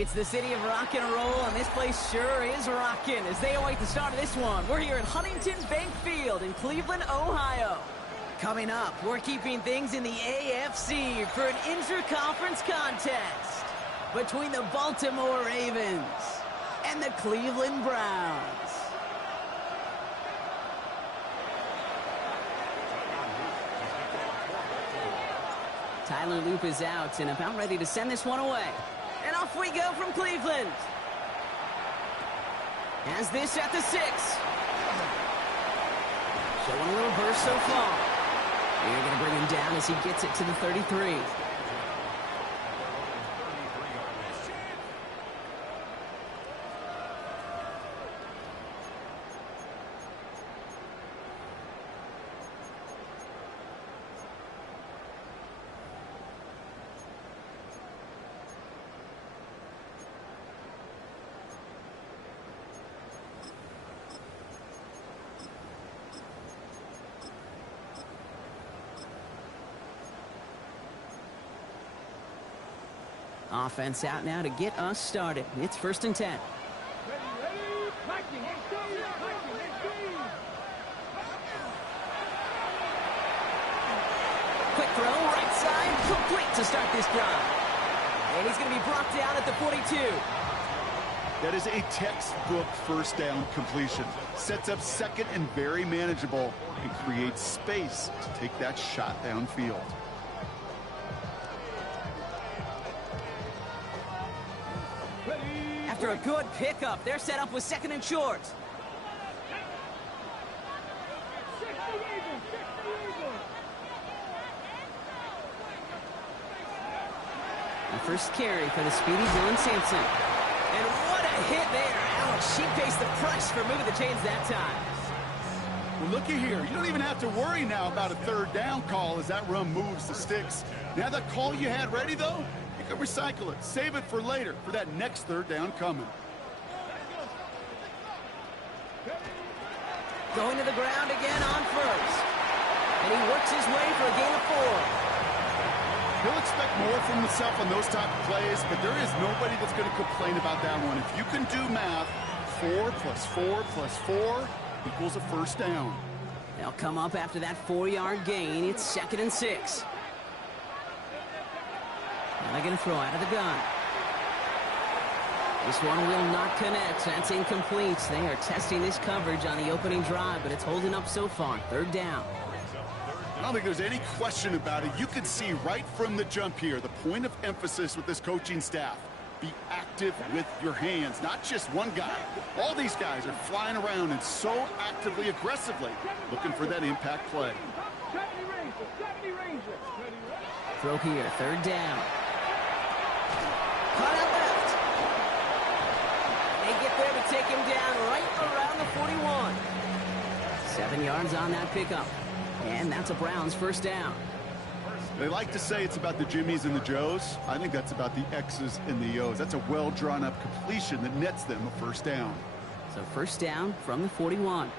It's the city of rock and roll, and this place sure is rocking as they await the start of this one. We're here at Huntington Bank Field in Cleveland, Ohio. Coming up, we're keeping things in the AFC for an inter-conference contest between the Baltimore Ravens and the Cleveland Browns. Tyler Loop is out and about ready to send this one away. And off we go from Cleveland. Has this at the 6. Showing a little burst so far. They're going to bring him down as he gets it to the 33. Offense out now to get us started. It's 1st and 10. Quick throw, right side, complete to start this drive. And he's going to be brought down at the 42. That is a textbook first down completion. Sets up second and very manageable and creates space to take that shot downfield. After a good pickup, they're set up with 2nd and short. The first carry for the speedy Dylan Sampson. And what a hit there. Ouch, she faced the press for moving the chains that time. Well, looky here. You don't even have to worry now about a 3rd down call as that run moves the sticks. Now that call you had ready, though, you can recycle it. Save it for later for that next 3rd down coming. Going to the ground again on 1st. And he works his way for a gain of 4. He'll expect more from himself on those type of plays, but there is nobody that's going to complain about that one. If you can do math, 4 plus 4 plus 4 equals a 1st down. They'll come up after that 4-yard gain. It's 2nd and 6. Now they're going to throw out of the gun. This one will not connect. That's incomplete. They are testing this coverage on the opening drive, but it's holding up so far. 3rd down. I don't think there's any question about it. You can see right from the jump here, the point of emphasis with this coaching staff. Be active with your hands, not just one guy. All these guys are flying around and so actively, aggressively looking for that impact play. Throw here, 3rd down. Caught out left. They get there to take him down right around the 41. 7 yards on that pickup. And that's a Browns 1st down. They like to say it's about the Jimmies and the Joes. I think that's about the X's and the O's. That's a well-drawn-up completion that nets them a 1st down. So 1st down from the 41.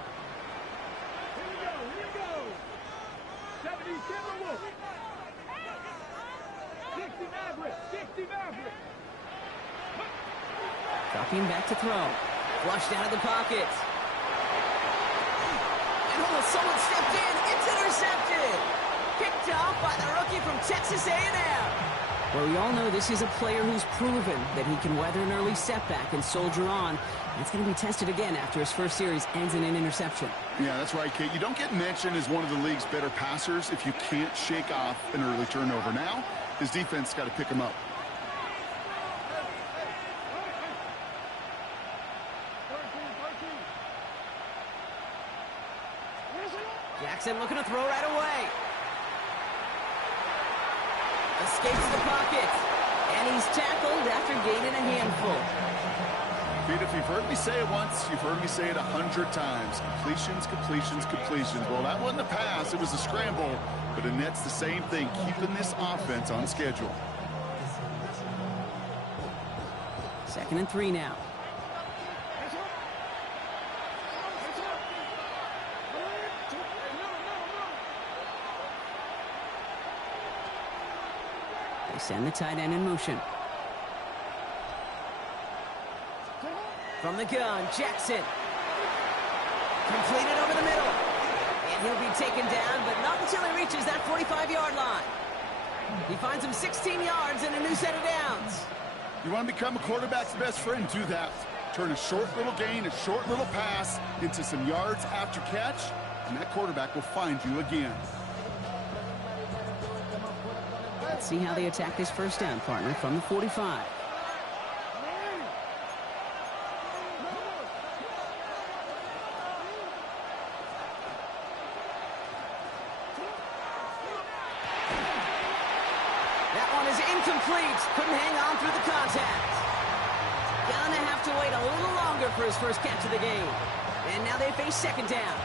Dropping back to throw. Flushed out of the pocket. And someone stepped in. It's intercepted. Picked off by the rookie from Texas A&M. Well, we all know this is a player who's proven that he can weather an early setback and soldier on. That's going to be tested again after his first series ends in an interception. Yeah, that's right, Kate. You don't get mentioned as one of the league's better passers if you can't shake off an early turnover. Now, his defense got to pick him up. Jackson looking to throw right away. Escapes the pocket. And he's tackled after gaining a handful. Pete, if you've heard me say it once, you've heard me say it 100 times. Completions, completions, completions. Well, that wasn't a pass. It was a scramble. But it nets the same thing, keeping this offense on schedule. 2nd and 3 now. They send the tight end in motion. From the gun, Jackson. Completed over the middle. And he'll be taken down, but not until he reaches that 45-yard line. He finds him 16 yards and a new set of downs. You want to become a quarterback's best friend, do that. Turn a short little gain, a short little pass into some yards after catch, and that quarterback will find you again. Let's see how they attack this first down, partner, from the 45. That one is incomplete. Couldn't hang on through the contact. Gonna have to wait a little longer for his first catch of the game. And now they face second down.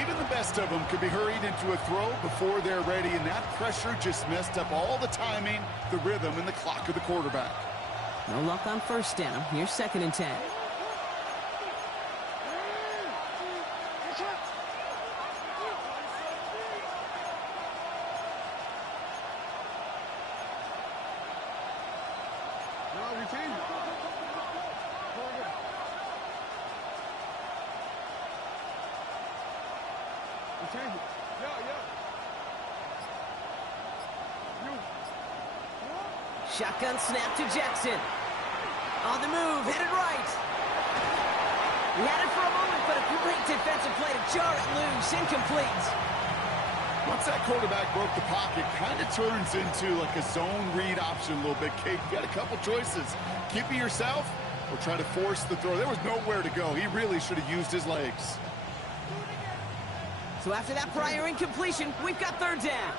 Even the best of them could be hurried into a throw before they're ready, and that pressure just messed up all the timing, the rhythm, and the clock of the quarterback. No luck on first down. Here's 2nd and 10. Shotgun snap to Jackson. On the move, headed right. He had it for a moment, but a great defensive play to jar it loose, incomplete. Once that quarterback broke the pocket, kind of turns into like a zone read option a little bit. Kate, you got a couple choices. Keep it yourself or try to force the throw. There was nowhere to go. He really should have used his legs. So after that prior incompletion, we've got 3rd down.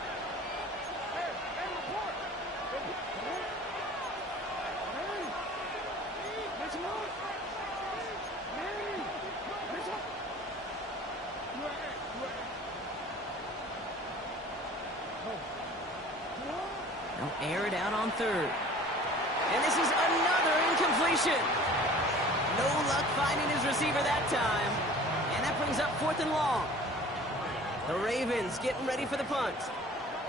They'll air it out on 3rd. And this is another incompletion. No luck finding his receiver that time. And that brings up 4th and long. The Ravens getting ready for the punt.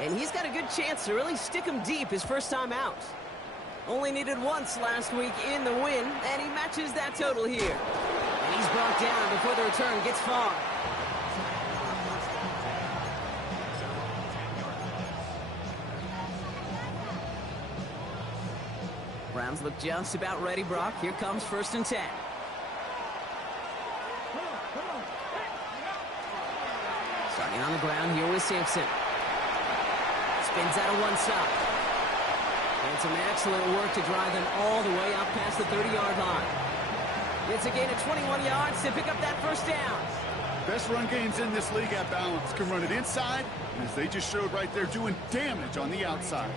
And he's got a good chance to really stick him deep his first time out. Only needed once last week in the win, and he matches that total here. And he's brought down before the return gets far. Browns look just about ready, Brock. Here comes 1st and 10. Starting on the ground here with Sampson. Spins out of one stop. And some excellent work to drive them all the way out past the 30-yard line. It's a gain of 21 yards to pick up that first down. Best run games in this league at balance. Can run it inside, and as they just showed right there, doing damage on the outside.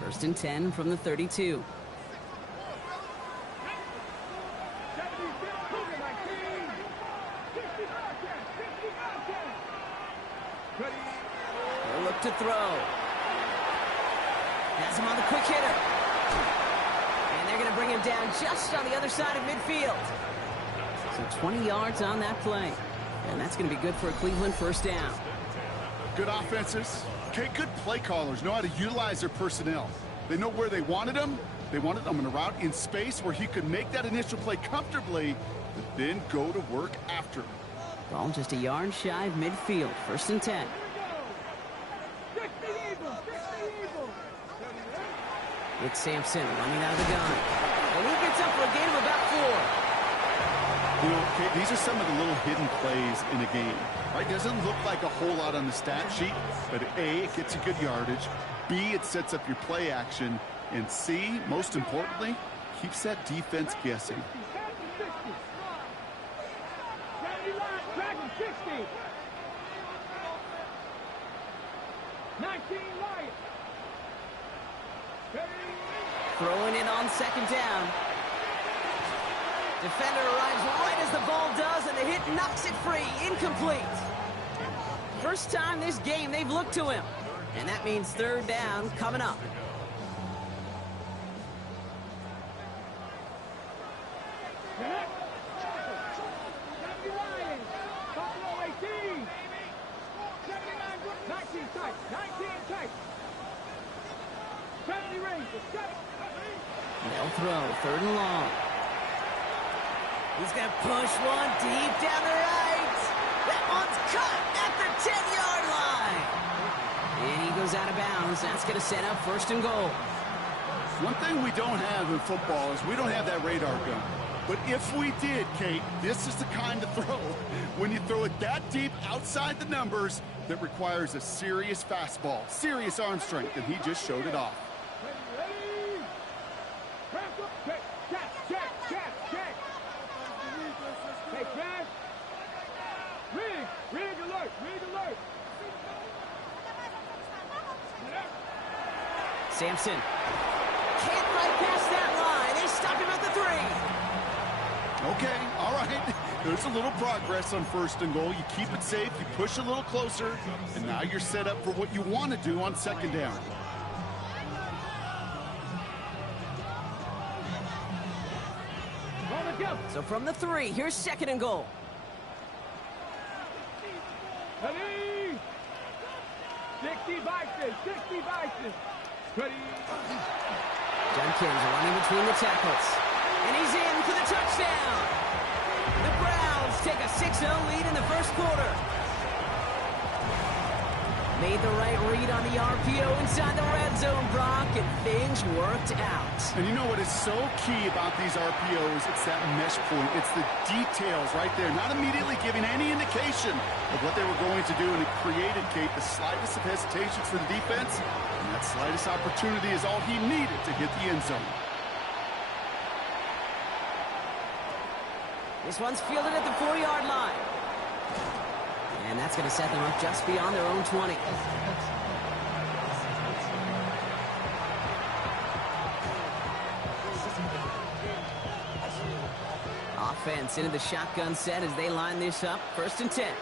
First and 10 from the 32. They'll look to throw. Has him on the quick hitter. And they're going to bring him down just on the other side of midfield. So 20 yards on that play. And that's going to be good for a Cleveland first down. Good offenses. Okay, good play callers know how to utilize their personnel. They know where they wanted him. They wanted him in a route in space where he could make that initial play comfortably, but then go to work after. Ball just a yard shy of midfield. First and 10. It's Sampson running out of the gun. And he gets up for a gain of about 4. You know, okay, these are some of the little hidden plays in a game. Right? Doesn't look like a whole lot on the stat sheet, but A, it gets you good yardage. B, it sets up your play action. And C, most importantly, keeps that defense guessing. Throwing it on second down. Defender arrives right as the ball does, and the hit knocks it free. Incomplete. First time this game they've looked to him. And that means third down coming up. They'll throw, 3rd and long. He's going to push one deep down the right. That one's cut at the 10-yard line. And he goes out of bounds. That's going to set up 1st and goal. One thing we don't have in football is we don't have that radar gun. But if we did, Kate, this is the kind of throw, when you throw it that deep outside the numbers, that requires a serious fastball, serious arm strength, and he just showed it off. Sampson can't fight past that line. They stop him at the 3. Okay, all right. There's a little progress on 1st and goal. You keep it safe, you push a little closer, and now you're set up for what you want to do on 2nd down. So from the 3, here's 2nd and goal. Ready? 60 Bison. Ready? Junkins running between the tackles. And he's in for the touchdown. The Browns take a 6-0 lead in the 1st quarter. Made the right read on the RPO inside the red zone, Brock, and things worked out. And you know what is so key about these RPOs? It's that mesh point. It's the details right there. Not immediately giving any indication of what they were going to do, and it created, Kate, the slightest of hesitations for the defense. And that slightest opportunity is all he needed to hit the end zone. This one's fielded at the 4-yard line. And that's going to set them up just beyond their own 20. Offense into the shotgun set as they line this up. 1st and 10.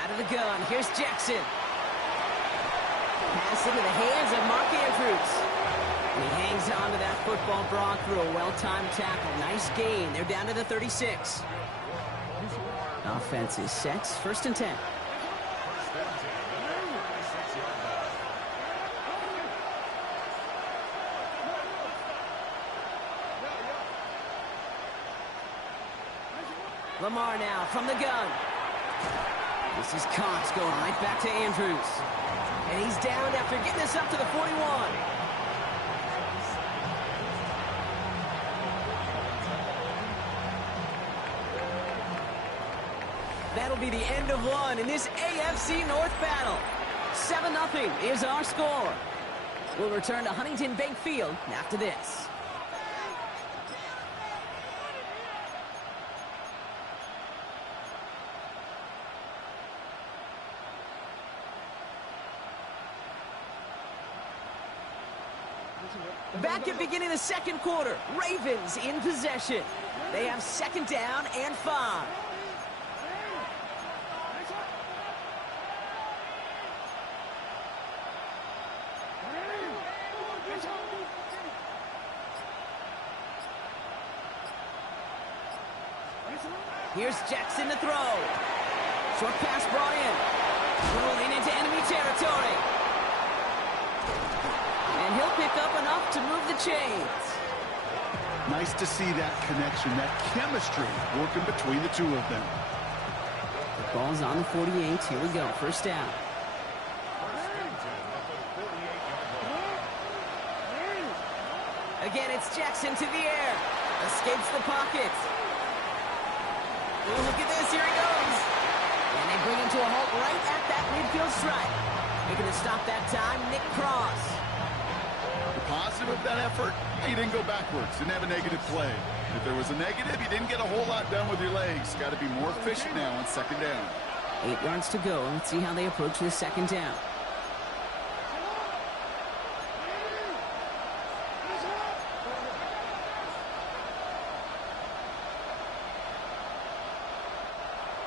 Out of the gun, here's Jackson. Pass into the hands of Mark Andrews. And he hangs on to that football, Brock, through a well-timed tackle. Nice gain. They're down to the 36. Offense is set. 1st and 10. Lamar now from the gun. This is Cox going right back to Andrews. And he's down after getting this up to the 41. That'll be the end of one in this AFC North battle. 7-0 is our score. We'll return to Huntington Bank Field after this. Back at beginning of the 2nd quarter, Ravens in possession. They have 2nd down and 5. Here's Jackson to throw. Short pass brought in. Rolling into enemy territory. And he'll pick up enough to move the chains. Nice to see that connection, that chemistry working between the two of them. The ball's on the 48. Here we go. 1st down. Again, it's Jackson to the air. Escapes the pocket. Ooh, look at this. Here he goes. And they bring him to a halt right at that midfield stripe. Making a stop that time, Nick Cross. The positive of that effort, he didn't go backwards. Didn't have a negative play. If there was a negative, you didn't get a whole lot done with your legs. Got to be more efficient now on 2nd down. 8 yards to go. Let's see how they approach this 2nd down.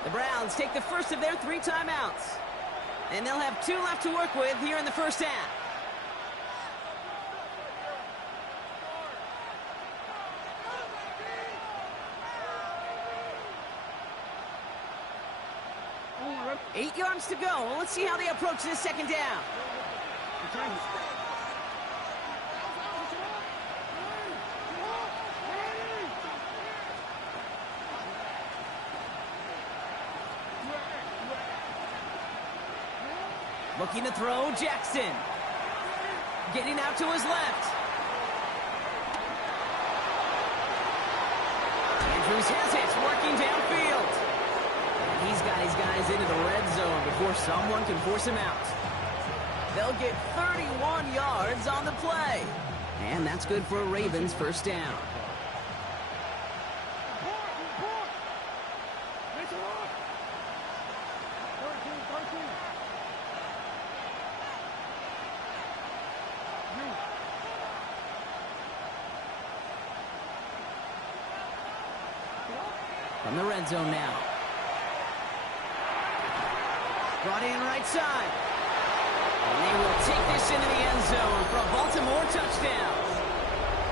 The Browns take the first of their 3 timeouts. And they'll have 2 left to work with here in the 1st half. 8 yards to go. Well, let's see how they approach this second down. Looking to throw, Jackson. Getting out to his left. Andrews has it, working downfield. And he's got his guys into the red zone before someone can force him out. They'll get 31 yards on the play. And that's good for a Ravens first down. From the red zone now. Brought in right side. And they will take this into the end zone for a Baltimore touchdown.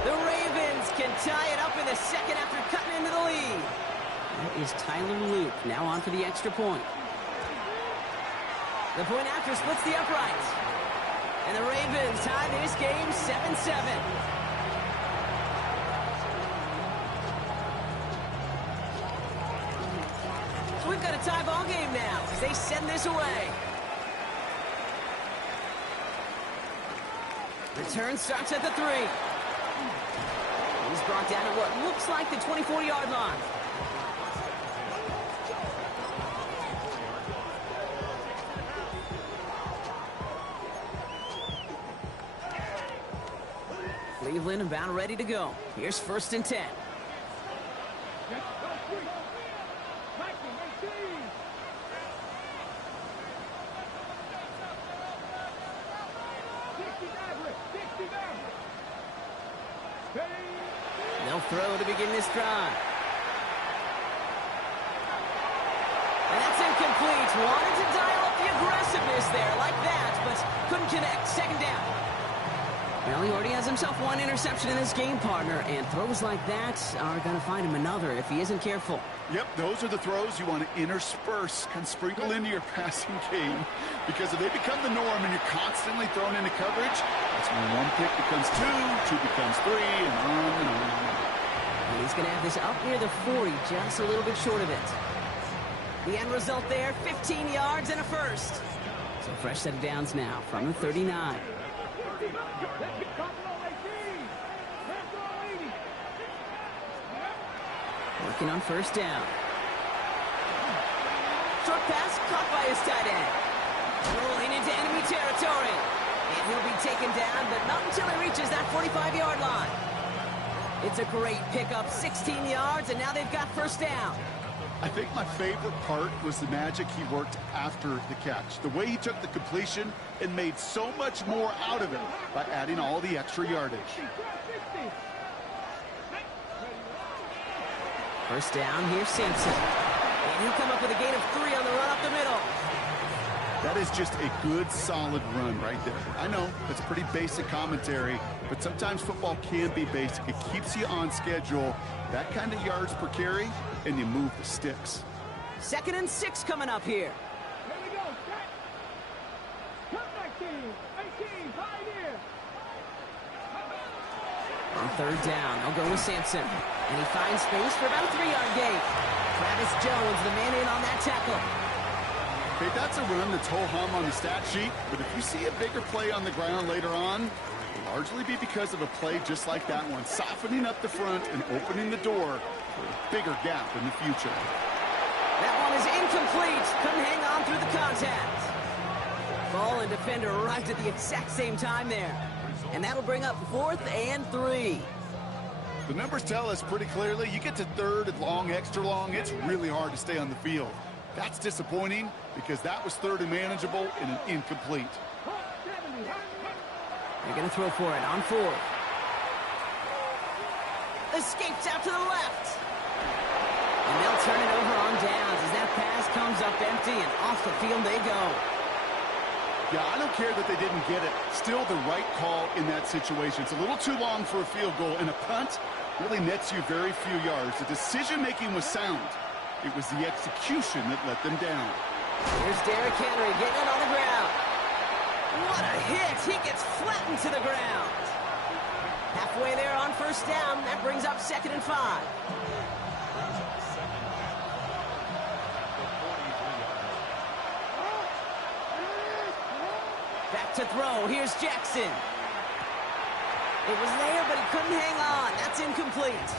The Ravens can tie it up in the second after cutting into the lead. That is Tyler Luke now on for the extra point. The point after splits the uprights. And the Ravens tie this game 7-7. We've got a tie ball game now as they send this away. Return starts at the 3. He's brought down at what looks like the 24-yard line. Cleveland about ready to go. Here's 1st and 10. They'll throw to begin this drive. And that's incomplete. Wanted to dial up the aggressiveness there like that, but couldn't connect. Second down. Well, he already has himself one interception in this game, partner, and throws like that are going to find him another if he isn't careful. Yep, those are the throws you want to intersperse and sprinkle into your passing game, because if they become the norm and you're constantly thrown into coverage, that's when one pick becomes two becomes three, and on and on. And he's going to have this up near the 40, just a little bit short of it. The end result there, 15 yards and a first. So fresh set of downs now from the 39. Working on first down. Short pass caught by his tight end. Rolling into enemy territory. And he'll be taken down, but not until he reaches that 45-yard line. It's a great pickup, 16 yards, and now they've got first down. I think my favorite part was the magic he worked after the catch. The way he took the completion and made so much more out of it by adding all the extra yardage. First down, here's Simpson. And he'll come up with a gain of 3 on the run up the middle. That is just a good, solid run right there. I know, it's pretty basic commentary, but sometimes football can be basic. It keeps you on schedule, that kind of yards per carry, and you move the sticks. 2nd and 6 coming up here. Here we go, set. Come back team. 18, right here. On third down, they'll go with Sampson. And he finds space for about a 3-yard gain. Travis Jones, the man in on that tackle. Okay, that's a run that's ho-hum on the stat sheet, but if you see a bigger play on the ground later on, it'll largely be because of a play just like that one, softening up the front and opening the door for a bigger gap in the future. That one is incomplete. Couldn't hang on through the contact. Ball and defender arrived at the exact same time there. And that'll bring up 4th and 3. The numbers tell us pretty clearly, you get to 3rd and long, extra long, it's really hard to stay on the field. That's disappointing because that was 3rd and manageable and an incomplete. They're going to throw for it on 4th. Escapes out to the left. And they'll turn it over on downs as that pass comes up empty and off the field they go. Yeah, I don't care that they didn't get it. Still the right call in that situation. It's a little too long for a field goal, and a punt really nets you very few yards. The decision-making was sound. It was the execution that let them down. Here's Derrick Henry getting it on the ground. What a hit! He gets flattened to the ground. Halfway there on first down. That brings up 2nd and 5. Back to throw. Here's Jackson. It was there, but he couldn't hang on. That's incomplete.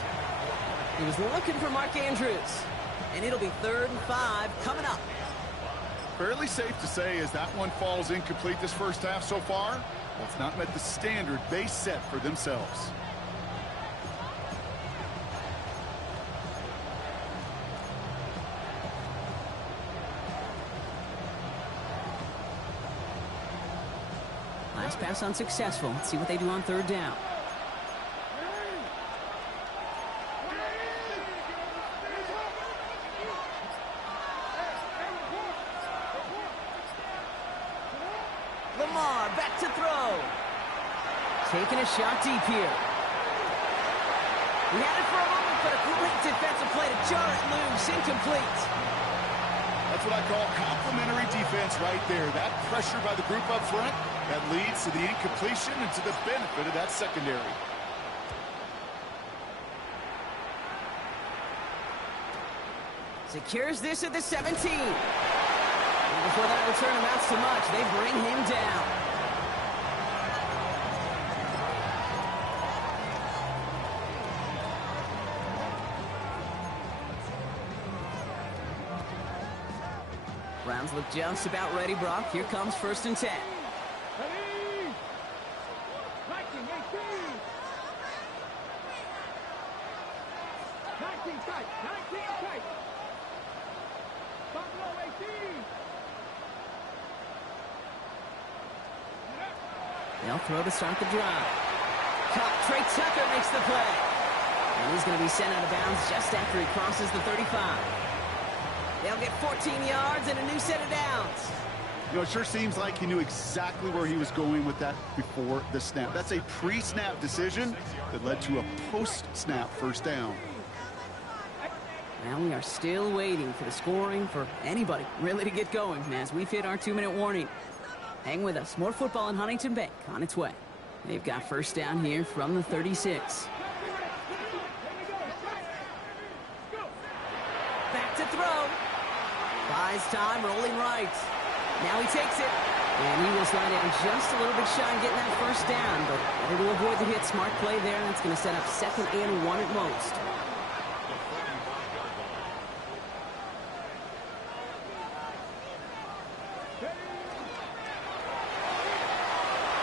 He was looking for Mark Andrews. And it'll be 3rd and 5 coming up. Fairly safe to say as that one falls incomplete this first half so far, well, it's not met the standard they set for themselves. Last pass unsuccessful. Let's see what they do on 3rd down. Lamar back to throw. Taking a shot deep here. He had it for a moment, but a great defensive play to jar it loose. Incomplete. That's what I call complimentary defense right there. That pressure by the group up front, that leads to the incompletion and to the benefit of that secondary. Secures this at the 17. And before that return amounts to much, they bring him down. Browns look just about ready, Brock. Here comes 1st and 10. Ready? 19, 19 tight, 19 tight. Buffalo 18. They'll throw to start the drive. Caught. Trey Tucker makes the play. And he's going to be sent out of bounds just after he crosses the 35. They'll get 14 yards and a new set of downs. You know, it sure seems like he knew exactly where he was going with that before the snap. That's a pre-snap decision that led to a post-snap first down. Now we are still waiting for the scoring for anybody really to get going as we've hit our 2-minute warning. Hang with us. More football in Huntington Bank on its way. They've got first down here from the 36. Back to throw. Buys time, rolling right. Now he takes it. And he will slide in just a little bit shy of getting that first down. But better to avoid the hit. Smart play there. That's going to set up 2nd and 1 at most.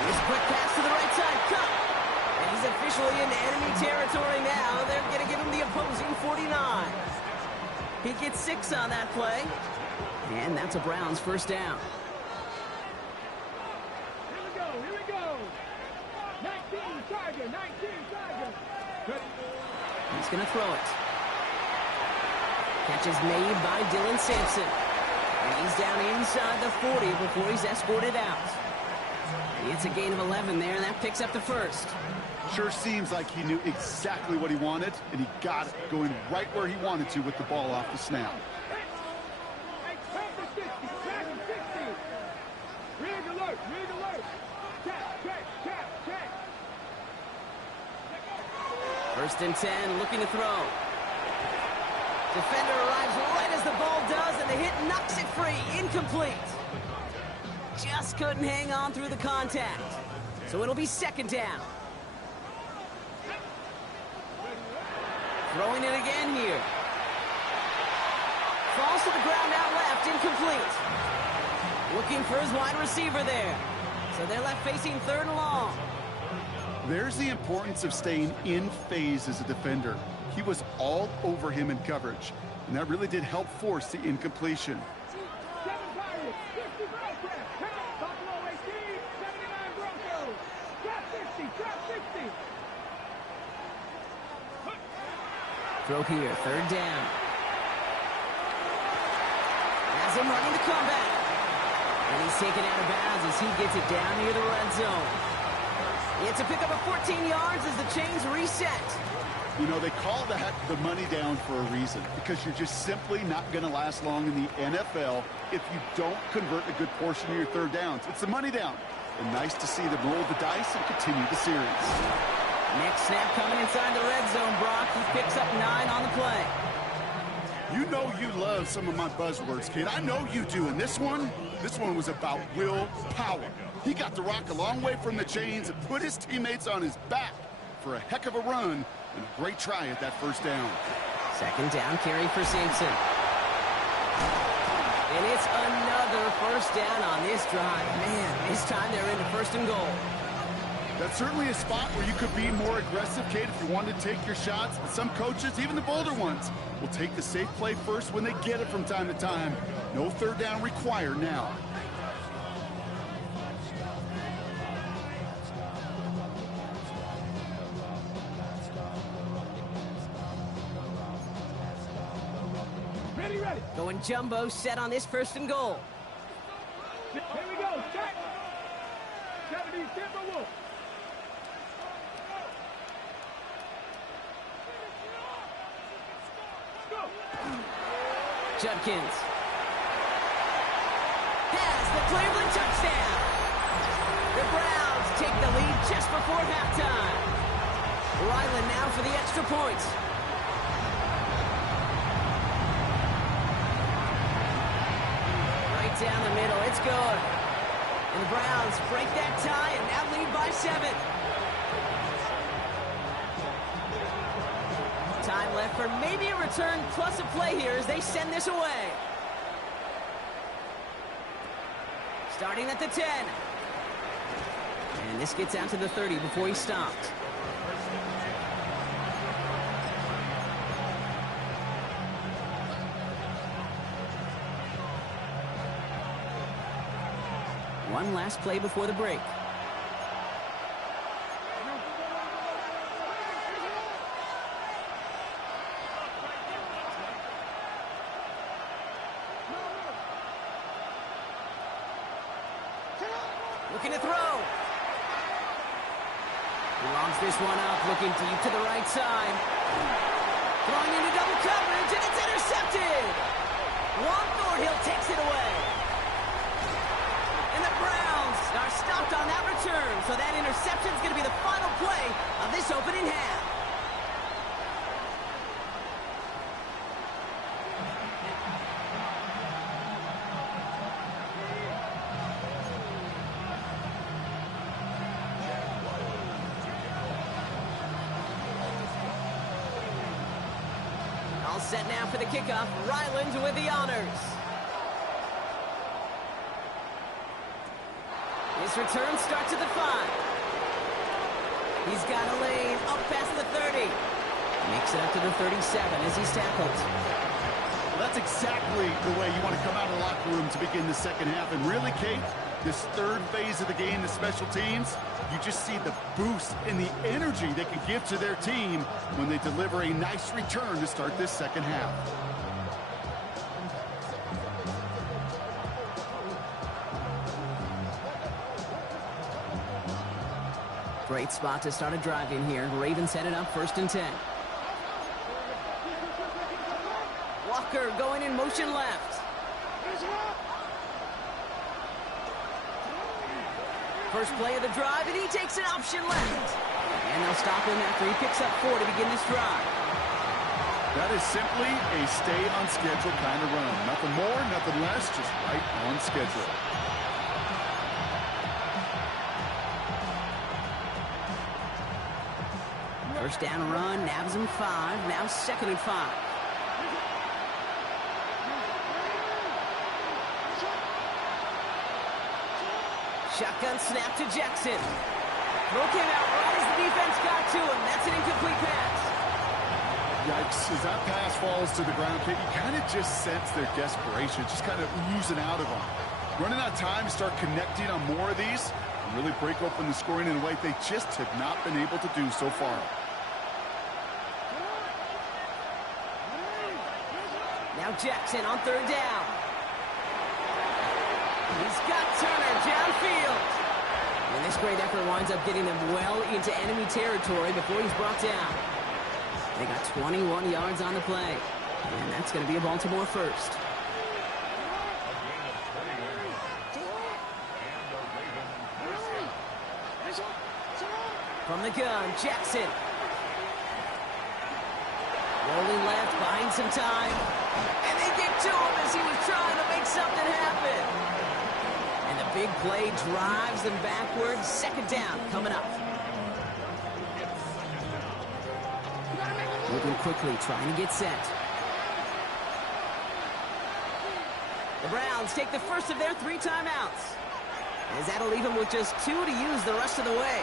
Here's a quick pass to the right side. Cut. And he's officially into enemy territory now. They're going to give him the opposing 49. He gets 6 on that play. And that's a Browns first down. Here we go. 19 Charger, 19 Charger. He's going to throw it. Catch is made by Dylan Sampson. And he's down inside the 40 before he's escorted out. It's a gain of 11 there, and that picks up the first. Sure seems like he knew exactly what he wanted, and he got it going right where he wanted to with the ball off the snap. First and 10, looking to throw. Defender arrives right as the ball does, and the hit knocks it free. Incomplete. Just couldn't hang on through the contact. So it'll be 2nd down. Throwing it again here. Falls to the ground out left, incomplete. Looking for his wide receiver there. So they're left facing 3rd and long. There's the importance of staying in phase as a defender. He was all over him in coverage, and that really did help force the incompletion. 7 Pirates, 50 Broncos, Buffalo 18, 79 Broncos. Trap 60, trap 60. Throw here, 3rd down. Has him running the comeback. And he's taken out of bounds as he gets it down near the red zone. It's a pickup of 14 yards as the chains reset. You know, they call that the money down for a reason, because you're just simply not going to last long in the NFL if you don't convert a good portion of your third downs. It's the money down. And nice to see them roll the dice and continue the series. Next snap coming inside the red zone, Brock. He picks up 9 on the play. You know you love some of my buzzwords, kid. I know you do. And this one was about willpower. He got the rock a long way from the chains and put his teammates on his back for a heck of a run and a great try at that first down. Second down carry for Sampson. And it's another first down on this drive. Man, this time they're into first and goal. That's certainly a spot where you could be more aggressive, Kate, if you wanted to take your shots. But some coaches, even the bolder ones, will take the safe play first when they get it from time to time. No third down required now. Ready. Going jumbo set on this first and goal. Here we go. Set. 70 Timberwolves. Go. Judkins has the Cleveland touchdown. The Browns take the lead just before halftime. Ryland now for the extra point. Right down the middle, it's good. And the Browns break that tie and now lead by 7. Time left for maybe a return plus a play here as they send this away. Starting at the 10. And this gets out to the 30 before he stopped. One last play before the break. Looking to throw. He longs this one up, looking deep to the right side. Throwing into double coverage, and it's intercepted. Juan Thornhill takes it away. And the Browns are stopped on that return, so that interception is going to be the final play of this opening half. All set now for the kickoff. Ryland with the honors. This return starts at the 5. He's got a lane up past the 30. Makes it up to the 37 as he's tackled. Well, that's exactly the way you want to come out of the locker room to begin the second half. And really, Kate, this third phase of the game, the special teams, you just see the boost and the energy they can give to their team when they deliver a nice return to start this second half. Great spot to start a drive in here. Ravens headed up first and 10. Walker going in motion left. First play of the drive, and he takes an option left. And they'll stop him after he picks up 4 to begin this drive. That is simply a stay-on-schedule kind of run. Nothing more, nothing less, just right on schedule. First down run, nabs him 5, now second and 5. Shotgun snap to Jackson. Throw came out right as the defense got to him. That's an incomplete pass. Yikes, as that pass falls to the ground, Kate, you kind of just sense their desperation, just kind of oozing out of them. Running out of time to start connecting on more of these and really break open the scoring in a way they just have not been able to do so far. Now Jackson on third down. He's got Turner downfield. And this great effort winds up getting them well into enemy territory before he's brought down. They got 21 yards on the play. And that's going to be a Baltimore first. From the gun, Jackson. Rolling left, buying some time. And they get to him as he was trying to make something happen. And the big play drives them backwards. Second down coming up. Moving quickly, trying to get set. The Browns take the first of their 3 timeouts, as that'll leave them with just 2 to use the rest of the way.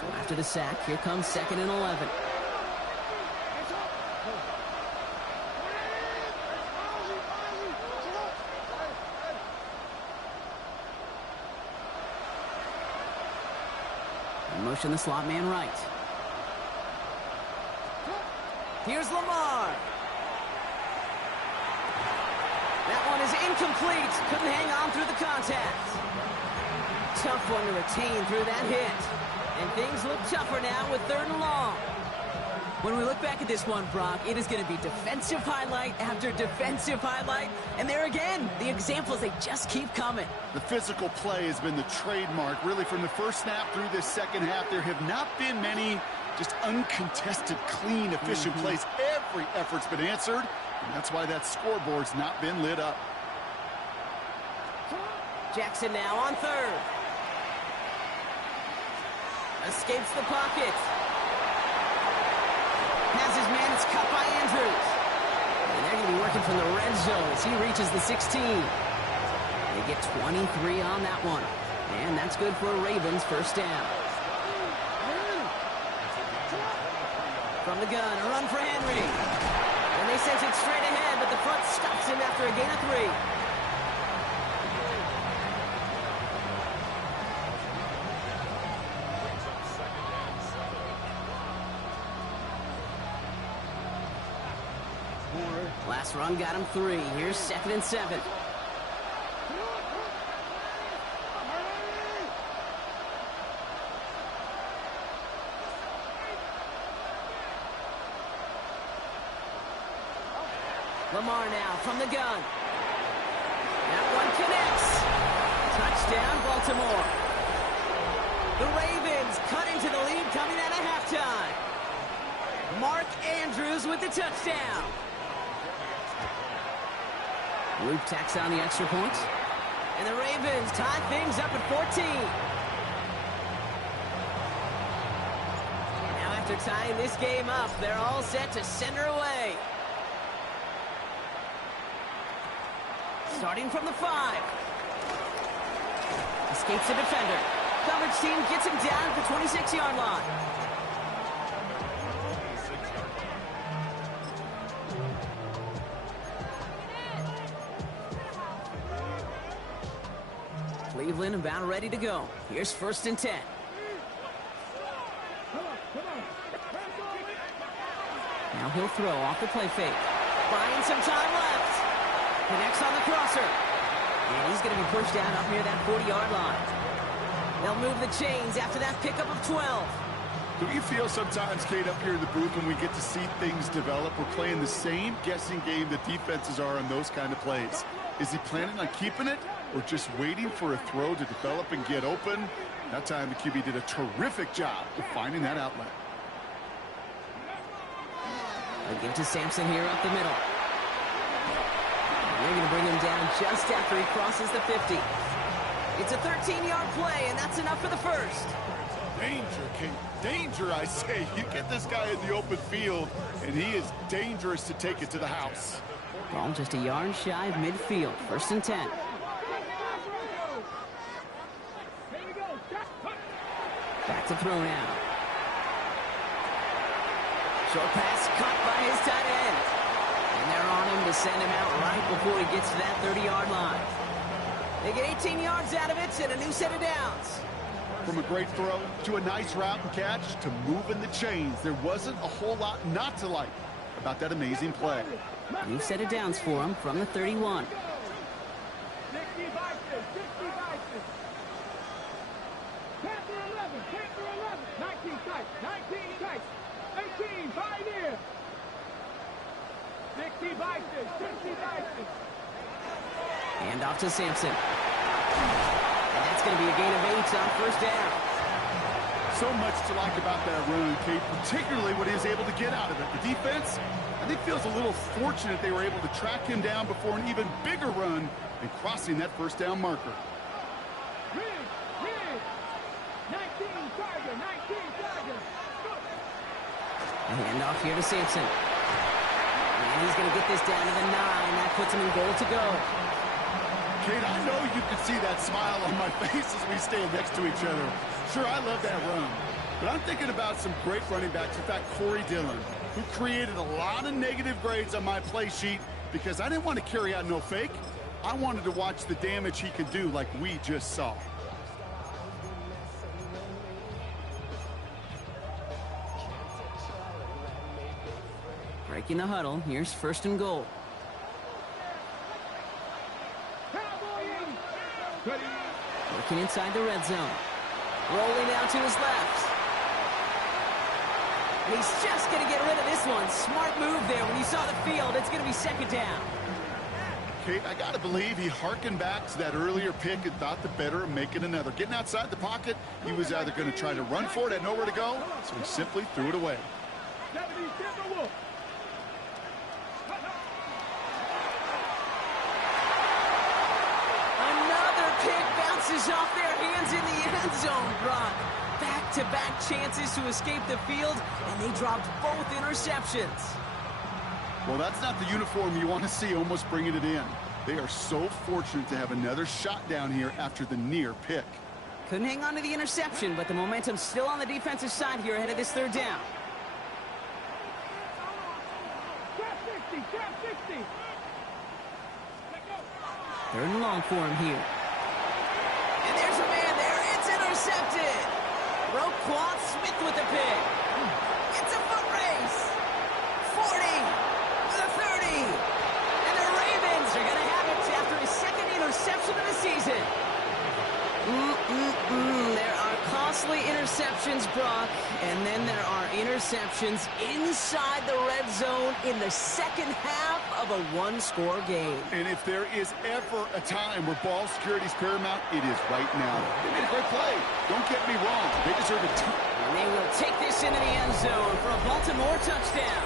So after the sack, here comes 2nd and 11. Motion the slot man right. Here's Lamar. That one is incomplete. Couldn't hang on through the contact. Tough one to retain through that hit. And things look tougher now with 3rd and long. When we look back at this one, Brock, it is going to be defensive highlight after defensive highlight. And there again, the examples, they just keep coming. The physical play has been the trademark. Really, from the first snap through this second half, there have not been many just uncontested, clean, efficient plays. Every effort's been answered, and that's why that scoreboard's not been lit up. Jackson now on 3rd. Escapes the pocket. Has his man, it's cut by Andrews. And they're going to be working from the red zone as he reaches the 16. They get 23 on that one. And that's good for a Ravens first down. From the gun, a run for Henry. And they sent it straight ahead, but the front stops him after a gain of 3. Last run got him 3. Here's 2nd and 7. Lamar now from the gun. That one connects. Touchdown, Baltimore. The Ravens cut into the lead coming out of halftime. Mark Andrews with the touchdown. Luke tacks on the extra point. And the Ravens tie things up at 14. Now after tying this game up, they're all set to send her away. Starting from the 5. Escapes the defender. Coverage team gets him down at the 26-yard line. Cleveland about ready to go. Here's 1st and 10. Now he'll throw off the play fake. Buying some time left. Connects on the crosser. And he's going to be pushed down up near that 40-yard line. They'll move the chains after that pickup of 12. Do you feel sometimes, Kate, up here in the booth when we get to see things develop, we're playing the same guessing game that defenses are on those kind of plays? Is he planning on keeping it or just waiting for a throw to develop and get open? That time the QB did a terrific job of finding that outlet. They'll give to Sampson here up the middle. They're going to bring him down just after he crosses the 50. It's a 13-yard play, and that's enough for the first. Danger, Kate. Danger, I say. You get this guy in the open field, and he is dangerous to take it to the house. Ball just a yard shy of midfield. 1st and 10. Back to throw now. Short pass caught by his tight end. And they're on him to send him out right before he gets to that 30-yard line. They get 18 yards out of it and a new set of downs. From a great throw to a nice route and catch to moving the chains, there wasn't a whole lot not to like about that amazing play. New set of downs for him from the 31. 10 through 11. 19 tight. 19 tight. 18, Pioneer. 60 Bison. 60 Bison. And off to Sampson. And that's going to be a gain of 8 on first down. So much to like about that run, Kate, particularly what he was able to get out of it. The defense, I think, feels a little fortunate they were able to track him down before an even bigger run and crossing that first down marker. Rig. 19 Tiger. 19 Tiger. A handoff here to Sampson. And he's going to get this down to the 9. That puts him in goal to go. Kate, I know you can see that smile on my face as we stand next to each other. Sure, I love that run. But I'm thinking about some great running backs. In fact, Corey Dillon, who created a lot of negative grades on my play sheet because I didn't want to carry out no fake. I wanted to watch the damage he could do like we just saw. Breaking the huddle. Here's first and goal. Working inside the red zone. Rolling out to his left. And he's just going to get rid of this one. Smart move there. When you saw the field, it's going to be second down. Kate, I got to believe he harkened back to that earlier pick and thought the better of making another. Getting outside the pocket, he was either going to try to run for it, had nowhere to go, so he simply threw it away. Bounces off their hands in the end zone, Brock. Back-to-back chances to escape the field, and they dropped both interceptions. Well, that's not the uniform you want to see almost bringing it in. They are so fortunate to have another shot down here after the near pick. Couldn't hang on to the interception, but the momentum's still on the defensive side here ahead of this third down. Third and long for him here. And there's a man there. It's intercepted. Roquan Smith with the pick. It's a foot race. 40 to the 30. And the Ravens are going to have it after his second interception of the season. There are costly interceptions, Brock, and then there are interceptions inside the red zone in the second half of a one-score game. And if there is ever a time where ball security is paramount, it is right now. They made a great play. Don't get me wrong. They deserve a ton. And they will take this into the end zone for a Baltimore touchdown.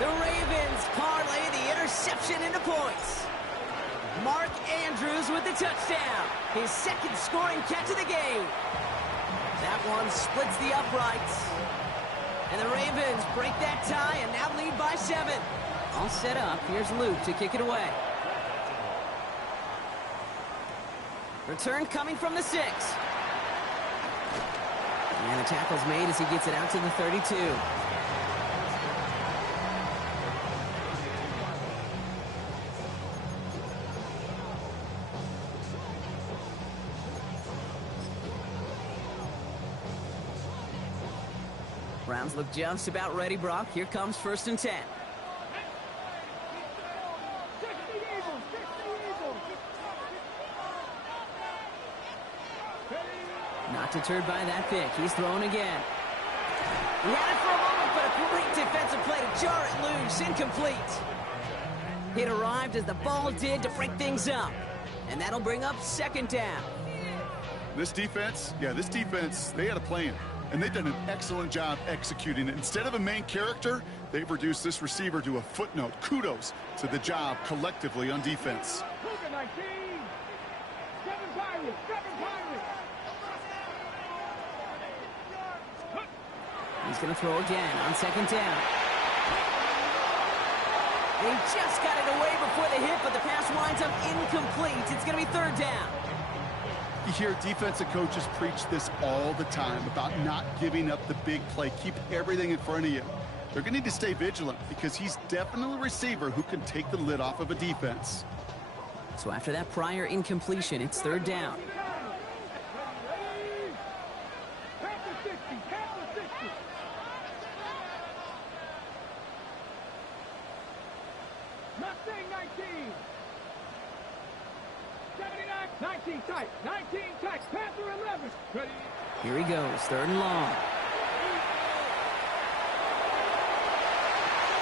The Ravens parlay the interception into points. Mark Andrews with the touchdown. His second scoring catch of the game. That one splits the uprights. And the Ravens break that tie and now lead by 7. All set up. Here's Luke to kick it away. Return coming from the 6. And the tackle's made as he gets it out to the 32. Browns look just about ready, Brock. Here comes first and 10. Not deterred by that pick. He's thrown again. He had it for a moment, but a great defensive play to jar it loose. Incomplete. It arrived as the ball did to break things up. And that'll bring up second down. This defense, they had a plan. And they've done an excellent job executing it. Instead of a main character, they've reduced this receiver to a footnote. Kudos to the job collectively on defense. He's going to throw again on second down. They just got it away before the hit, but the pass winds up incomplete. It's going to be third down. You hear defensive coaches preach this all the time about not giving up the big play. Keep everything in front of you. They're going to need to stay vigilant because he's definitely a receiver who can take the lid off of a defense. So after that prior incompletion, it's third down. 14 tight, 19 tight, Panther 11. Ready? Here he goes, 3rd and long.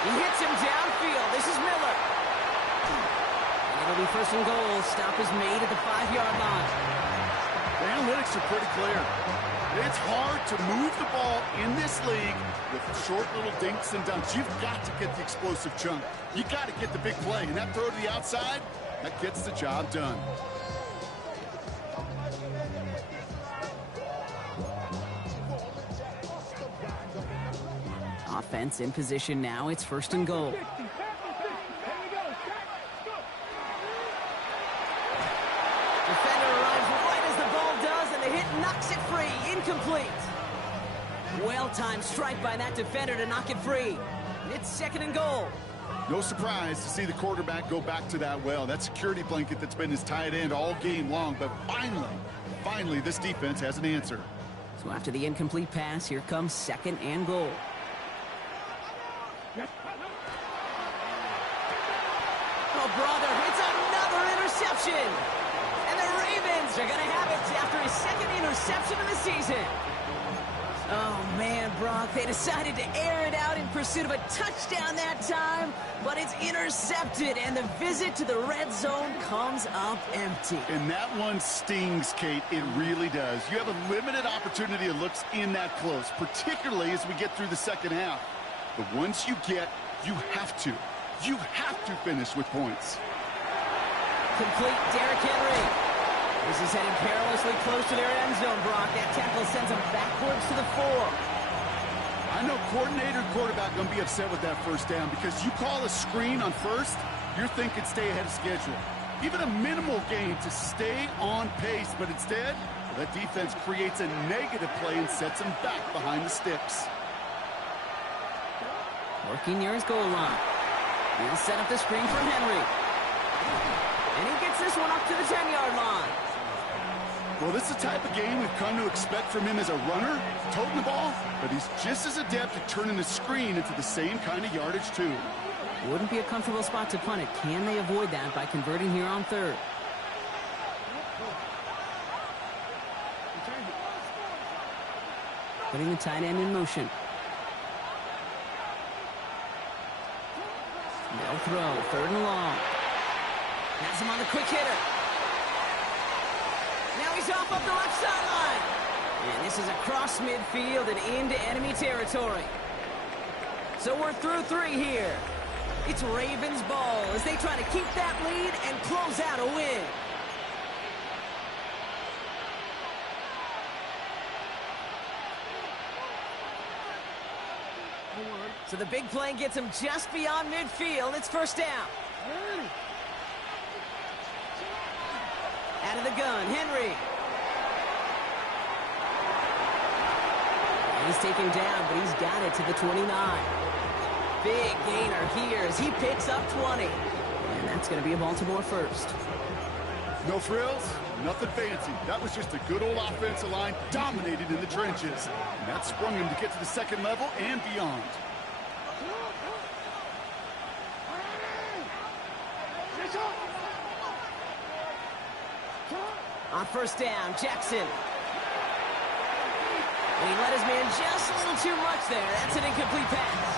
He hits him downfield. This is Miller. And it'll be 1st and goal. Stop is made at the 5-yard line. The analytics are pretty clear. It's hard to move the ball in this league with short little dinks and dunks. You've got to get the explosive chunk. You got to get the big play. And that throw to the outside, that gets the job done. Offense in position now. It's 1st and goal. Defender arrives right as the ball does, and the hit knocks it free. Incomplete. Well-timed strike by that defender to knock it free. It's 2nd and goal. No surprise to see the quarterback go back to that well. That security blanket that's been his tight end all game long. But finally, this defense has an answer. So after the incomplete pass, here comes 2nd and goal. Oh, brother, it's another interception. And the Ravens are going to have it after his 2nd interception of the season. Oh, man, Brock, they decided to air it out in pursuit of a touchdown that time, but it's intercepted, and the visit to the red zone comes up empty. And that one stings, Kate. It really does. You have a limited opportunity that looks in that close, particularly as we get through the 2nd half. But once you get, you have to finish with points. Complete, Derrick Henry. This is heading perilously close to their end zone, Brock. That tackle sends them backwards to the 4. I know coordinator and quarterback going to be upset with that 1st down because you call a screen on 1st, you're thinking stay ahead of schedule. Even a minimal gain to stay on pace, but instead, that defense creates a negative play and sets them back behind the sticks. Working near his goal line. He'll set up the screen for Henry. And he gets this one up to the 10-yard line. Well, this is the type of game we've come to expect from him as a runner, toting the ball, but he's just as adept at turning the screen into the same kind of yardage, too. Wouldn't be a comfortable spot to punt it. Can they avoid that by converting here on 3rd? Putting the tight end in motion. No throw, 3rd and long. Has him on the quick hitter. Now he's off up the left sideline. And this is across midfield and into enemy territory. So we're through 3 here. It's Ravens ball as they try to keep that lead and close out a win. So the big play gets him just beyond midfield. It's 1st down. Out of the gun, Henry. He's taken down, but he's got it to the 29. Big gainer here as he picks up 20. And that's going to be a Baltimore 1st. No frills, nothing fancy. That was just a good old offensive line dominated in the trenches. And that sprung him to get to the 2nd level and beyond. On 1st down, Jackson. And he let his man just a little too much there. That's an incomplete pass.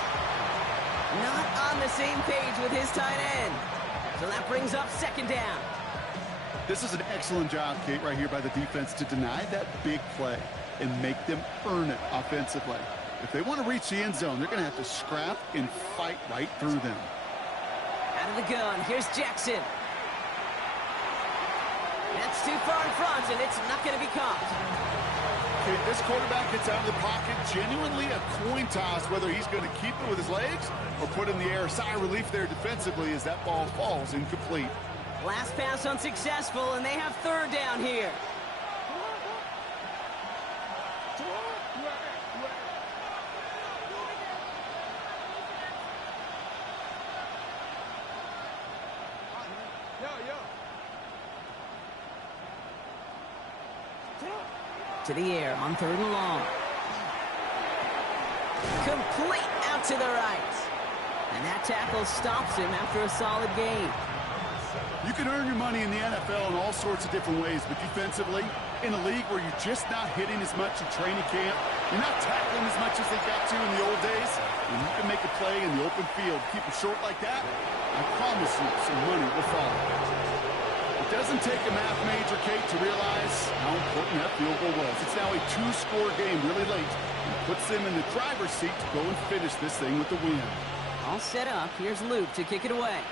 Not on the same page with his tight end. So that brings up 2nd down. This is an excellent job, Kate, right here by the defense to deny that big play and make them earn it offensively. If they want to reach the end zone, they're going to have to scrap and fight right through them. Out of the gun, here's Jackson. That's too far in front, and it's not going to be caught. Okay, this quarterback gets out of the pocket, genuinely a coin toss, whether he's going to keep it with his legs or put in the air. Sigh of relief there defensively as that ball falls incomplete. Last pass unsuccessful, and they have 3rd down here. To the air on 3rd and long. Complete out to the right. And that tackle stops him after a solid gain. You can earn your money in the NFL in all sorts of different ways, but defensively, in a league where you're just not hitting as much in training camp, you're not tackling as much as they got to in the old days, and you can make a play in the open field, keep it short like that, I promise you some money will follow. It doesn't take a math major, Kate, to realize how important that field goal was. It's now a two-score game really late, and puts them in the driver's seat to go and finish this thing with the win. All set up. Here's Luke to kick it away.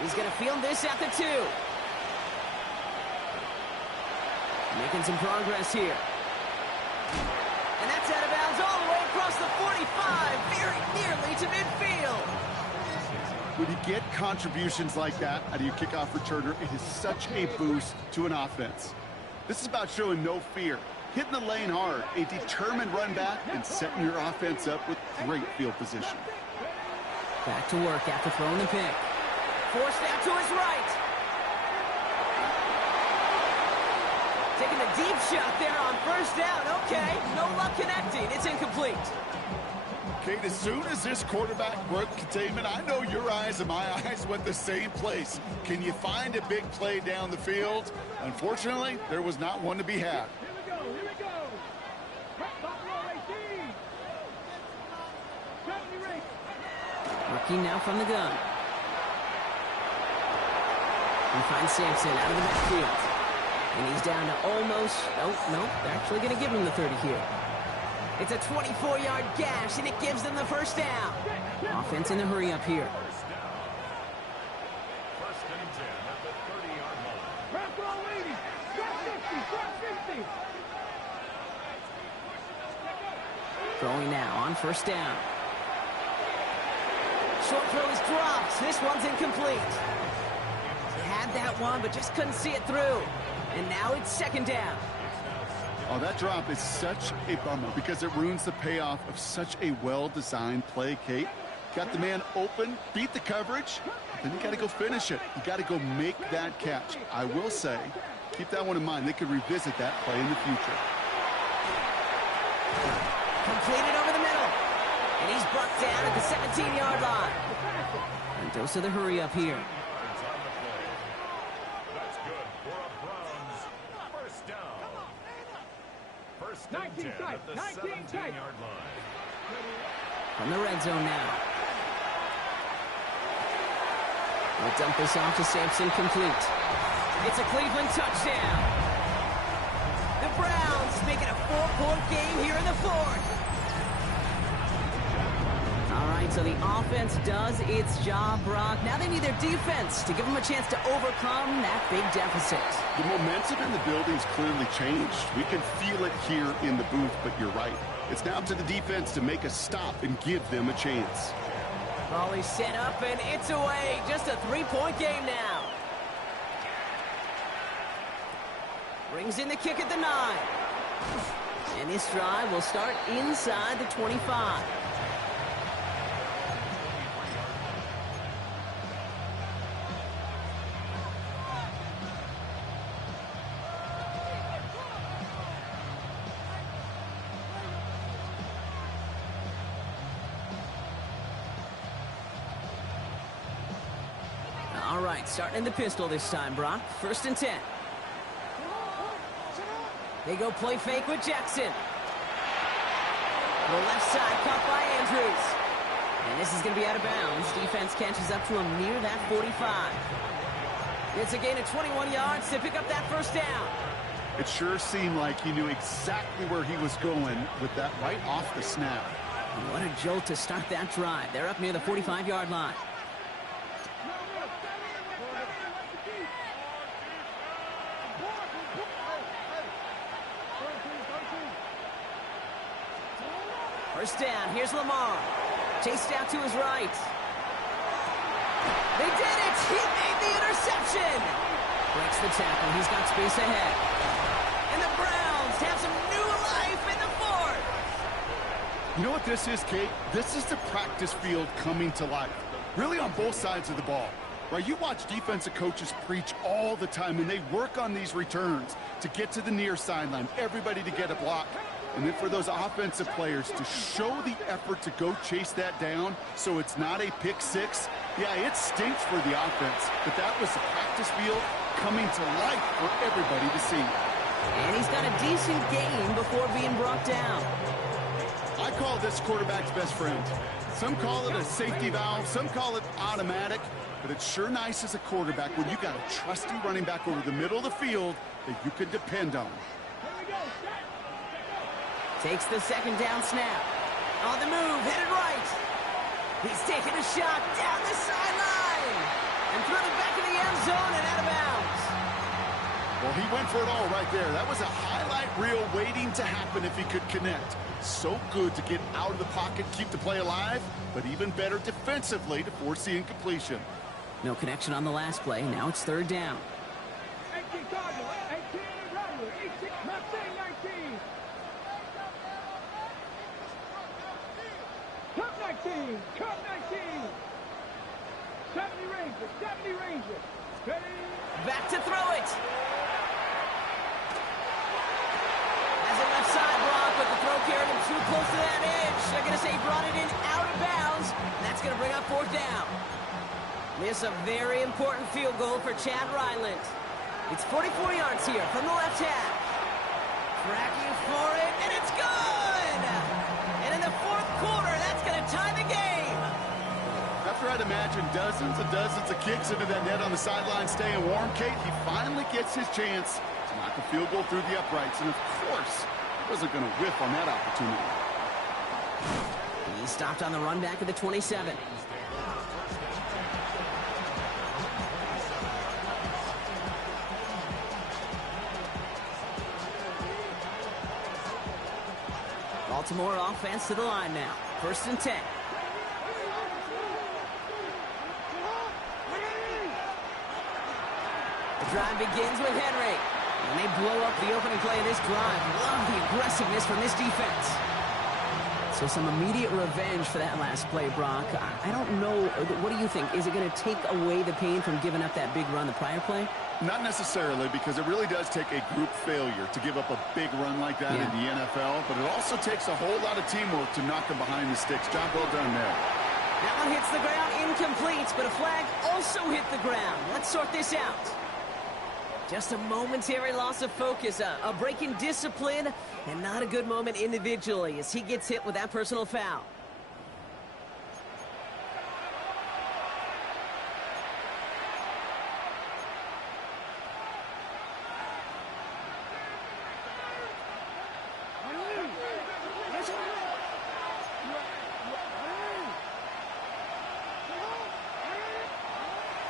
He's going to field this at the 2. Making some progress here. And that's out of bounds all the way across the 45, very nearly to midfield. When you get contributions like that out of your kickoff returner, it is such a boost to an offense. This is about showing no fear, hitting the lane hard, a determined run back, and setting your offense up with great field position. Back to work after throwing the pick. Forced out to his right. Taking the deep shot there on first down. Okay, no luck connecting. It's incomplete. Kate, as soon as this quarterback broke containment, I know your eyes and my eyes went the same place. Can you find a big play down the field? Unfortunately, there was not one to be had. Here we go. Working now from the gun. He finds Sampson out of the backfield. And he's down to almost... Nope. They're actually going to give him the 30 here. It's a 24-yard gash, and it gives them the first down. Offense in the hurry up here. First and 10 at the 30-yard line. Back row leading. Drop 50. Throwing now on first down. Short throw is dropped. This one's incomplete. Had that one, but just couldn't see it through. And now it's second down. Oh, that drop is such a bummer because it ruins the payoff of such a well-designed play, Kate. Got the man open, beat the coverage, then you got to go finish it. You got to go make that catch. I will say, keep that one in mind. They could revisit that play in the future. Completed over the middle. And he's brought down at the 17-yard line. And dose of the hurry up here. That's good for a Browns first down. First and 10 at the 17-yard line. From the red zone now. We'll dump this off to Sampson, complete. It's a Cleveland touchdown. The Browns make it a 4-point game here in the fourth. All right, so the offense does its job, Brock. Now they need their defense to give them a chance to overcome that big deficit. The momentum in the building's clearly changed. We can feel it here in the booth, but you're right. It's now up to the defense to make a stop and give them a chance. Ball is set up, and it's away. Just a 3-point game now. Brings in the kick at the 9. And this drive will start inside the 25. All right, starting in the pistol this time, Brock. First and 10. They go play fake with Jackson. The left side caught by Andrews. And this is going to be out of bounds. Defense catches up to him near that 45. It's a gain of 21 yards to pick up that first down. It sure seemed like he knew exactly where he was going with that right off the snap. And what a jolt to start that drive. They're up near the 45-yard line. First down, here's Lamar. Chased out to his right. They did it! He made the interception! Breaks the tackle, he's got space ahead. And the Browns have some new life in the fourth! You know what this is, Kate? This is the practice field coming to life. Really on both sides of the ball. Right, you watch defensive coaches preach all the time, and they work on these returns to get to the near sideline, everybody to get a block. And then for those offensive players to show the effort to go chase that down so it's not a pick six, Yeah, it stinks for the offense, but that was the practice field coming to life for everybody to see. And he's got a decent game before being brought down. I call this quarterback's best friend. Some call it a safety valve, some call it automatic, but it's sure nice as a quarterback when you got a trusty running back over the middle of the field that you can depend on. Takes the second down snap. On the move, headed right. He's taking a shot down the sideline. And through the back of the end zone and out of bounds. Well, he went for it all right there. That was a highlight reel waiting to happen if he could connect. So good to get out of the pocket, keep the play alive, but even better defensively to force the incompletion. No connection on the last play. Now it's third down. 18 Cardinal, 18 Gridiron, 18, Mustang 19. Cup 19, Cup 19. 70 Rangers, 70 Rangers. Ready? Back to throw it. Has a left side block, but the throw carried him too close to that edge. They're going to say he brought it in out of bounds. And that's going to bring up fourth down. This is a very important field goal for Chad Ryland. It's 44 yards here from the left half. Tracking for it, and it's good! And in the fourth quarter, that's going to tie the game. After I'd imagine dozens and dozens of kicks into that net on the sideline staying warm, Kate, he finally gets his chance to knock a field goal through the uprights. And of course, he wasn't going to whiff on that opportunity. He stopped on the run back of the 27. Baltimore offense to the line now. First and 10. The drive begins with Henry. And they blow up the opening play of this drive. Love the aggressiveness from this defense. So some immediate revenge for that last play, Brock. I don't know. What do you think? Is it going to take away the pain from giving up that big run the prior play? Not necessarily, because it really does take a group failure to give up a big run like that in the NFL, but it also takes a whole lot of teamwork to knock them behind the sticks. Job well done there. That one hits the ground incomplete, but a flag also hit the ground. Let's sort this out. Just a momentary loss of focus, a break in discipline, and not a good moment individually as he gets hit with that personal foul.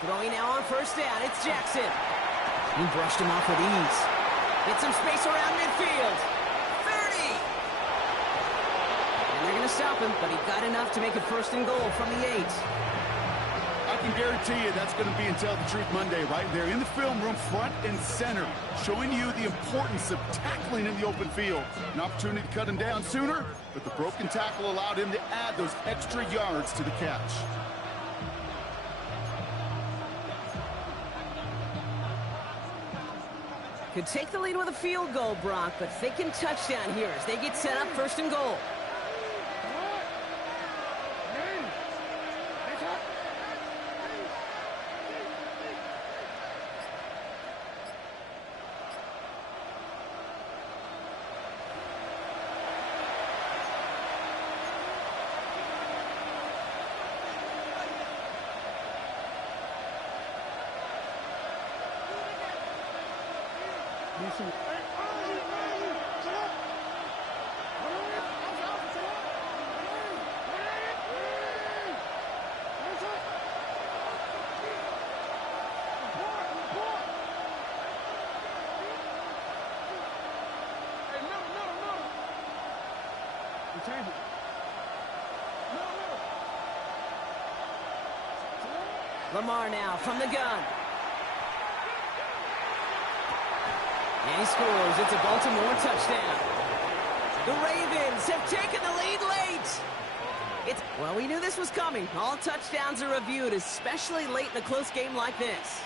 Throwing now on first down, it's Jackson. He brushed him off with ease. Get some space around midfield. 30! And they're going to stop him, but he got enough to make it first and goal from the 8. I can guarantee you that's going to be in Tell the Truth Monday right there in the film room front and center, showing you the importance of tackling in the open field. An opportunity to cut him down sooner, but the broken tackle allowed him to add those extra yards to the catch. Could take the lead with a field goal, Brock, but thinking touchdown here as they get set up first and goal. Lamar now from the gun. And he scores. It's a Baltimore touchdown. The Ravens have taken the lead late. Well, we knew this was coming. All touchdowns are reviewed, especially late in a close game like this.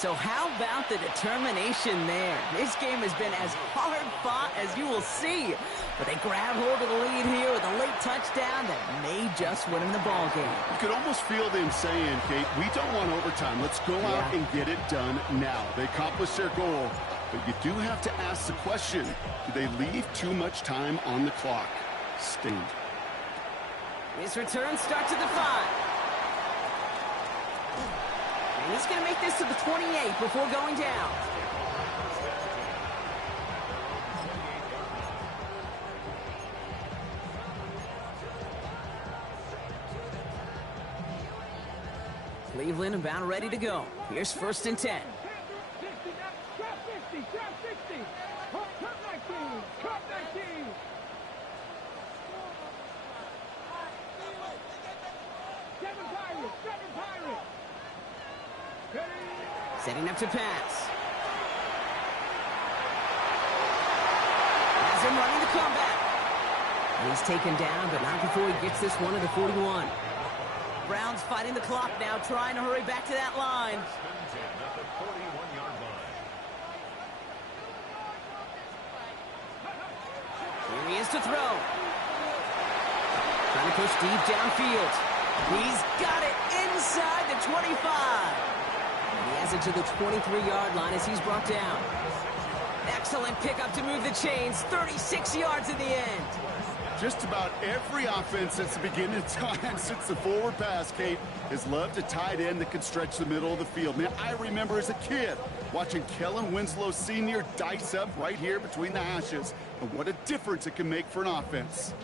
So how about the determination there? This game has been as hard fought as you will see. But they grab hold of the lead here with a late touchdown that may just win them the ball game. You could almost feel them saying, Kate, we don't want overtime. Let's go out and get it done now. They accomplished their goal, but you do have to ask the question, do they leave too much time on the clock? Sting. His return starts at the 5. And he's going to make this to the 28 before going down. Cleveland about ready to go. Here's 1st and 10. Setting up to pass. Has him running the comeback. And he's taken down, but not before he gets this one at the 41. Browns fighting the clock now, trying to hurry back to that line. Here he is to throw. Trying to push deep downfield. He's got it inside the 25. He has it to the 23-yard line as he's brought down. Excellent pickup to move the chains. 36 yards in the end. Just about every offense since the beginning of time, since the forward pass, Kate, has loved a tight end that can stretch the middle of the field. Man, I remember as a kid watching Kellen Winslow Sr. dice up right here between the hashes. And what a difference it can make for an offense.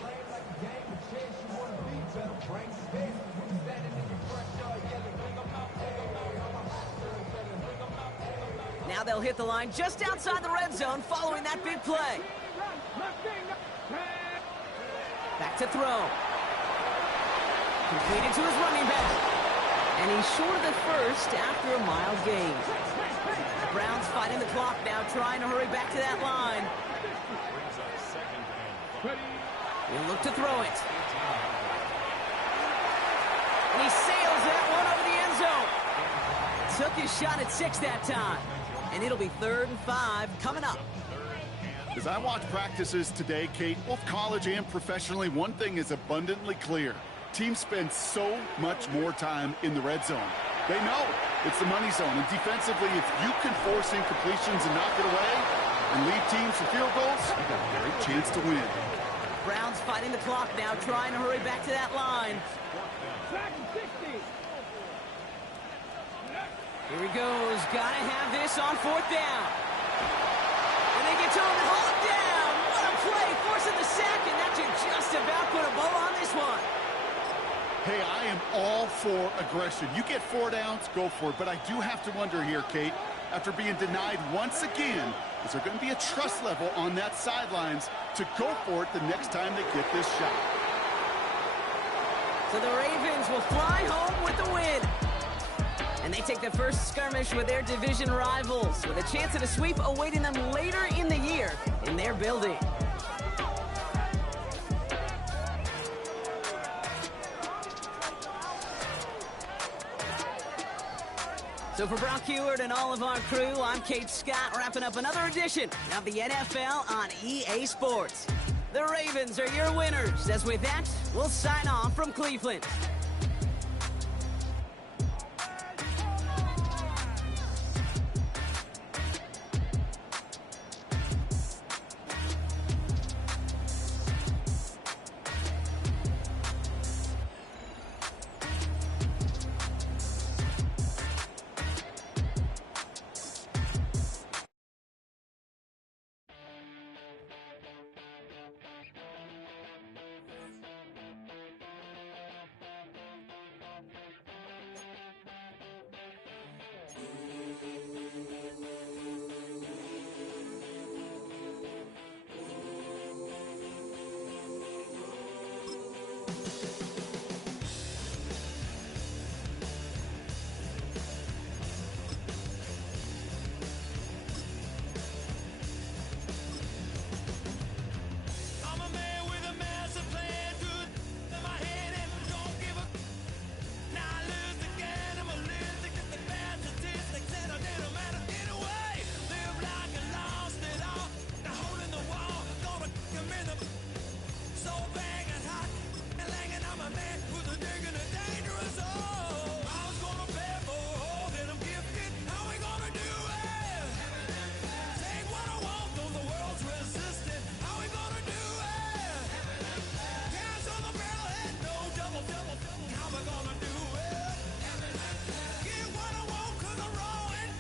Now they'll hit the line just outside the red zone following that big play. Back to throw. Completed to his running back. And he's short of the first after a mild gain. The Browns fighting the clock now, trying to hurry back to that line. He'll look to throw it. And he sails that one over the end zone. Took his shot at 6 that time. And it'll be 3rd and 5 coming up. As I watch practices today, Kate, both college and professionally, one thing is abundantly clear. Teams spend so much more time in the red zone. They know it's the money zone. And defensively, if you can force incompletions and knock it away and lead teams to field goals, you got a great chance to win. Browns fighting the clock now, trying to hurry back to that line. Here he goes. Gotta have this on 4th down. And they get to him and hold him down. What a play, forcing the sack, and that should just about put a bow on this one. Hey, I am all for aggression. You get 4 downs, go for it. But I do have to wonder here, Kate, after being denied once again, is there going to be a trust level on that sidelines to go for it the next time they get this shot? So the Ravens will fly home with the win. And they take the first skirmish with their division rivals, with a chance at a sweep awaiting them later in the year in their building. So for Brock Heward and all of our crew, I'm Kate Scott, wrapping up another edition of the NFL on EA Sports. The Ravens are your winners, as with that, we'll sign off from Cleveland.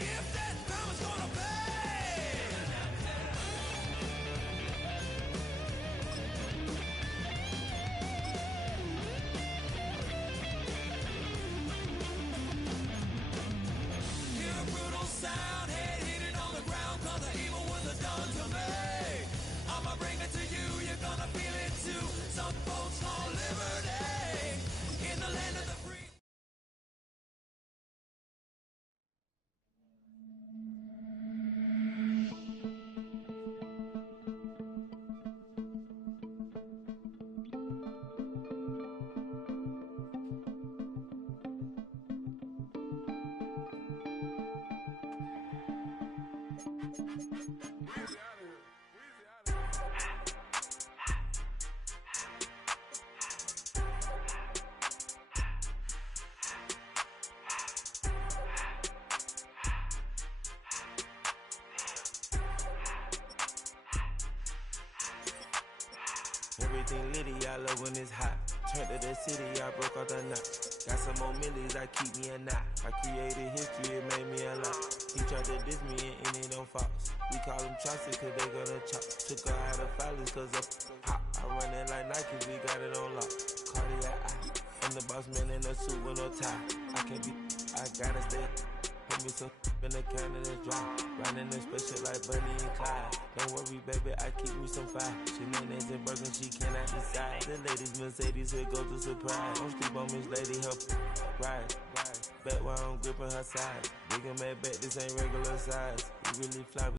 if that drama's gonna pay. Hear a brutal sound, head hitting on the ground, 'cause the evil ones are done to me. I'ma bring it to you, you're gonna feel it too. Some folks call liberty in the land of the free. Everything litty, I love when it's hot. Turned to the city, I broke out the knot. Got some more millies, I keep me a knot. I created history, it made me a lot. He tried to diss me and it don't fox. We call them Chaucer cause they gonna chop. Took her out of filers cause of hot. I run it like Nike, we got it on lock. Cardiac eye. I'm the boss man in a suit with no tie. I can't be, I gotta stay. Put me some in the can of the dry. Riding in special like Bunny and Clyde. Don't worry, baby, I keep me some fire. She mayonnaise and burger, she cannot decide. The ladies Mercedes, here goes the surprise. Don't sleep on Miss Lady, help ride. Bet while I'm gripping her side. Big and mad bet, this ain't regular size. We really fly.